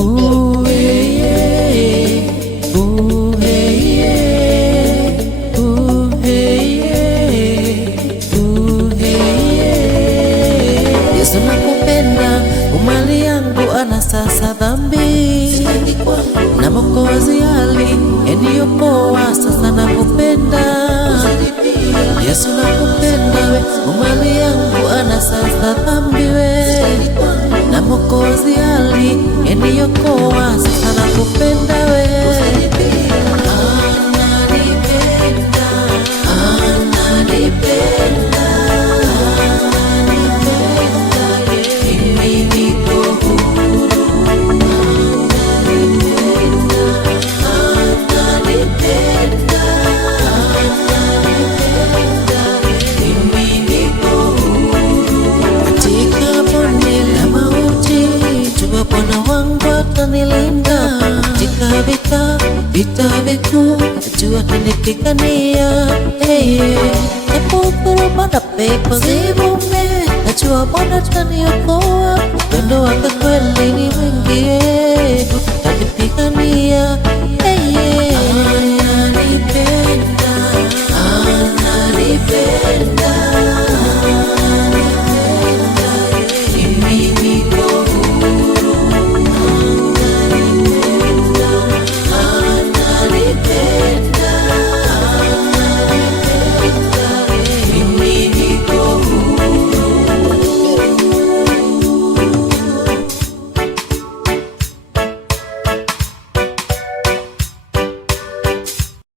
Ooh, yeah. Ooh, yeah. Ooh, yeah. Ooh, yeah. Yesu nakupenda, umali yangu anasasa dhambi, na Mwokozi aliniokoa, sasa nakupenda. Yesu nakupenda we, umali yangu anasasa dhambi we, na Mwokozi aliniokoa, sasa nakupenda we. Ananipenda, ananipenda, ananipenda, mimi niko huru. Ananipenda, ananipenda, mimi niko huru. Katika bonde la mauti, jua Bwana wangu atanilinda. Katika vita vikuu, najua atanipigania. Japo dhoruba na pepo zivume, najua Bwana ataniokoa. Upendo wake kweli